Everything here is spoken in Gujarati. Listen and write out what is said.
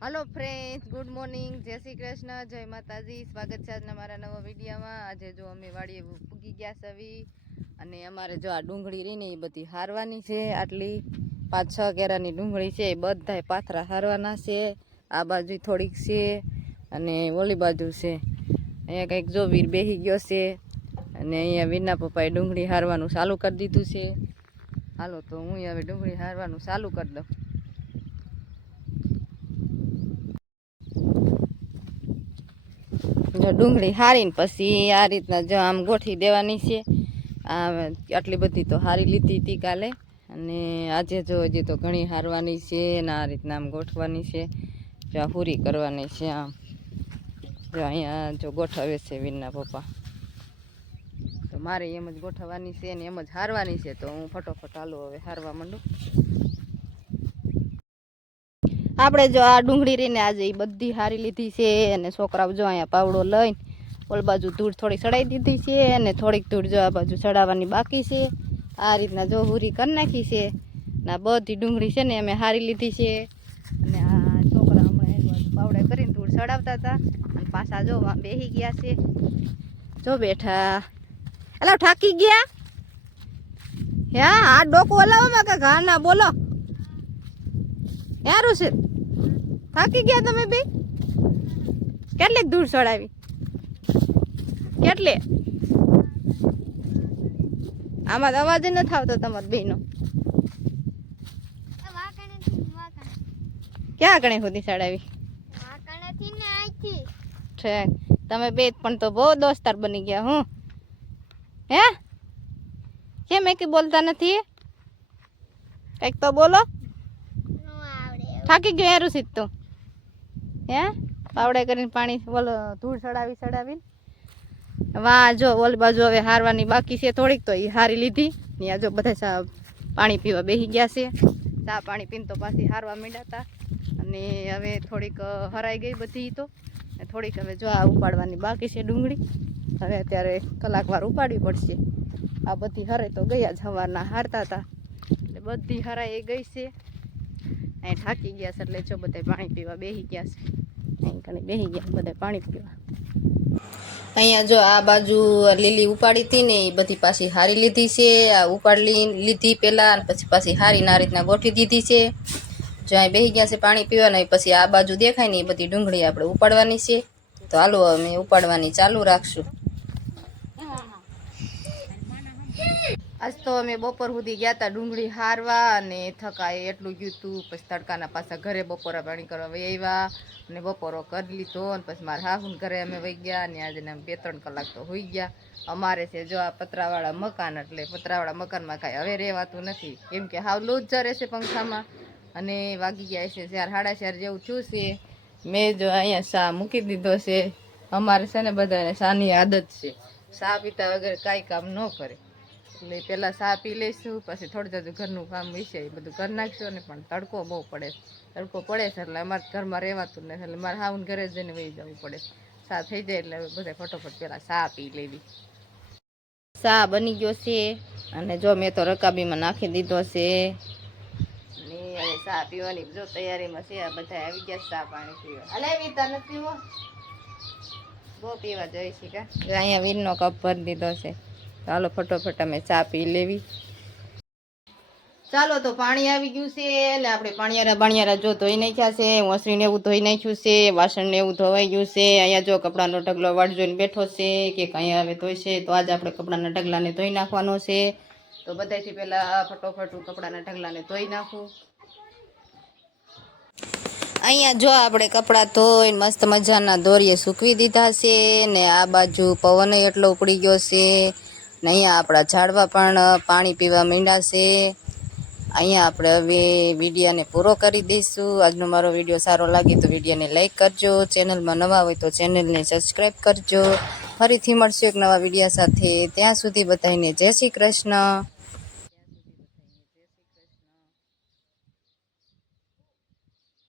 હલો ફ્રેન્ડ્સ ગુડ મોર્નિંગ જય શ્રી કૃષ્ણ. જય માતાજી. સ્વાગત છે આજના મારા નવા વિડીયોમાં. આજે જો અમે વાડીએ પૂગી ગયા સવી અને અમારે જો આ ડુંગળી રહીને એ બધી હારવાની છે. આટલી પાંચ છ કેરાની ડુંગળી છે. એ બધાય પાથરા હારવાના છે. આ બાજુ થોડીક છે અને ઓલી બાજુ છે. અહીંયા કંઈક જો વીર બેસી ગયો છે અને અહીંયા વીરના પપ્પાએ ડુંગળી હારવાનું ચાલુ કરી દીધું છે. હાલો, તો હું હવે ડુંગળી હારવાનું ચાલુ કરી દઉં. જો ડુંગળી હારીને પછી આ રીતના જો આમ ગોઠવી દેવાની છે. આટલી બધી તો હારી લીધી હતી કાલે. અને આજે જો હજી તો ઘણી હારવાની છે અને આ રીતના આમ ગોઠવાની છે. જો આ પૂરી કરવાની છે આમ. જો અહીંયા જો ગોઠવે છે વીરના પપ્પા. તો મારે એમ જ ગોઠવવાની છે ને એમ જ હારવાની છે. તો હું ફટોફટ હાલું હવે હારવા માંડું. આપણે જો આ ડુંગળી રહીને આજે એ બધી હારી લીધી છે અને છોકરાઓ જો અહીંયા પાવડો લઈને ઓલ બાજુ ધૂળ થોડી ચડાવી દીધી છે અને થોડીક ધૂળ જો આ બાજુ ચડાવવાની બાકી છે. આ રીતના જો હુરી કરી નાખી છે ને આ બધી ડુંગળી છે ને અમે હારી લીધી છે. અને આ છોકરા હમણાં એની બાજુ પાવડા કરીને ધૂળ ચડાવતા હતા અને પાછા જો બેસી ગયા છે. જો બેઠા. એટલે થાકી ગયા? હા, આ ડોકું હલાવવામાં કે ઘા ના, બોલો. યારું છે? થાકી ગયા તમે બે? કેટલીક દૂર ચડાવી કેટલી? આમાં તો અવાજ નથી આવતો તમારા બેનો. ક્યાં ગણે સુધી ચડાવી છે તમે બે પણ તો બહુ દોસ્તાર બની ગયા હું. હે? કેમ એક બોલતા નથી? કંઈક તો બોલો. થાકી ગયો એરું સીધ તું. હે? પાવડે કરીને પાણી ઓલ ધૂળ ચડાવી ચડાવી વાહ, જો ઓલી બાજુ હવે હારવાની બાકી છે થોડીક, તો એ હારી લીધી. ત્યાં જો બધા પાણી પીવા બેસી ગયા છે. ચા પાણી પીને તો પાછી હારવા માંડ્યા અને હવે થોડીક હરાઈ ગઈ બધી તો. થોડીક હવે જો આ ઉપાડવાની બાકી છે ડુંગળી. હવે અત્યારે કલાક વાર ઉપાડવી પડશે. આ બધી હરાઈ તો ગયા જ હવારના હારતા હતા. એટલે બધી હરાઈ ગઈ છે. અહીં થાકી ગયા છે એટલે જો બધા પાણી પીવા બેસી ગયા છે. અહીં કને બેસી ગયા બધા પાણી પીવા. અહીંયા જો આ બાજુ લીલી ઉપાડી હતી ને એ બધી પાછી હારી લીધી છે. આ ઉપાડી લીધી પહેલાં પછી પાછી હારીને આ રીતના ગોઠવી દીધી છે. જો અહીં બેસી ગયા છે પાણી પીવાના પછી આ બાજુ દેખાય ને એ બધી ડુંગળી આપણે ઉપાડવાની છે. તો હાલો અમે ઉપાડવાની ચાલુ રાખશું. આજ તો અમે બપોર સુધી ગયા હતા ડુંગળી હારવા અને થકાય એટલું ગયું હતું પછી તડકાના પાછા ઘરે બપોરા પાણી કરવા આવ્યા અને બપોરો કરી લીધો અને પછી મારા હાહુન ઘરે અમે વહી ગયા અને આજે બે ત્રણ કલાક તો હોઈ ગયા. અમારે છે જો આ પતરાવાળા મકાન એટલે પતરાવાળા મકાનમાં કાંઈ હવે રહેવાતું નથી. કેમ કે હાવ લોજ રહેશે પંખામાં અને વાગી ગયા છે ચાર, સાડા ચાર જેવું થયું છે. મેં જો અહીંયા શા મૂકી દીધો છે. અમારે છે ને બધાને શાની આદત છે. શા પીતા વગર કાંઈ કામ ન કરે. એટલે પહેલાં ચા પી લઈશું પછી થોડું જાજુ ઘરનું કામ વિશે એ બધું કરી નાખશું ને પણ તડકો બહુ પડે. તડકો પડે છે એટલે અમારે ઘરમાં રહેવાતું નથી એટલે મારે હાઉન ઘરે જઈને વહી જવું પડે. ચા થઈ જાય એટલે બધા ફટોફટ પહેલાં ચા પી લેવી. સા બની ગયો છે અને જો મેં તો રકાબીમાં નાખી દીધો છે. અને હવે ચા પીવાની જો તૈયારીમાં છે આ બધા આવી ગયા સા પાણી પીવા. અલે વીતા નથી બહુ પીવા જઈ છે કા? અહીંયા વીરનો કપ ભરી દીધો છે. ચાલો ફટોફટ અમે ચા પી લેવી. ચાલો, તો પાણી આવી ગયું છે, એટલે આપણે પાણીયારા બાણિયારા જો ધોઈ નાખ્યા છે ઓસરીને એવું ધોઈ નાખ્યું છે, વાસણ ને એવું ધોવાઈ ગયું છે, અહીંયા જો કપડાનો ઢગલો વાટ જોઈને બેઠો છે, કે કંઈ હવે ધોઈશે તો આજે આપણે કપડાના ઢગલાને ધોઈ નાખવાનો છે. તો બધાથી પહેલાં ફટોફટ હું કપડાના ઢગલાને ધોઈ નાખું. અહીંયા જો આપણે કપડાં ધોઈને મસ્ત મજાના દોરીએ સૂકવી દીધા છે, ને આ બાજુ પવન એટલો ઉપડી ગયો છે. ને અહીંયા આપણા ઝાડવા પણ પાણી પીવા માંડ્યા અહીંયા આપણે હવે વિડીયાને પૂરો કરી દઈશું. આજનો મારો વીડિયો સારો લાગે તો વિડીયાને લાઇક કરજો. ચેનલમાં નવા હોય તો ચેનલને સબસ્ક્રાઈબ કરજો. ફરીથી મળશું એક નવા વિડીયા સાથે. ત્યાં સુધી બધાને જય શ્રી કૃષ્ણ.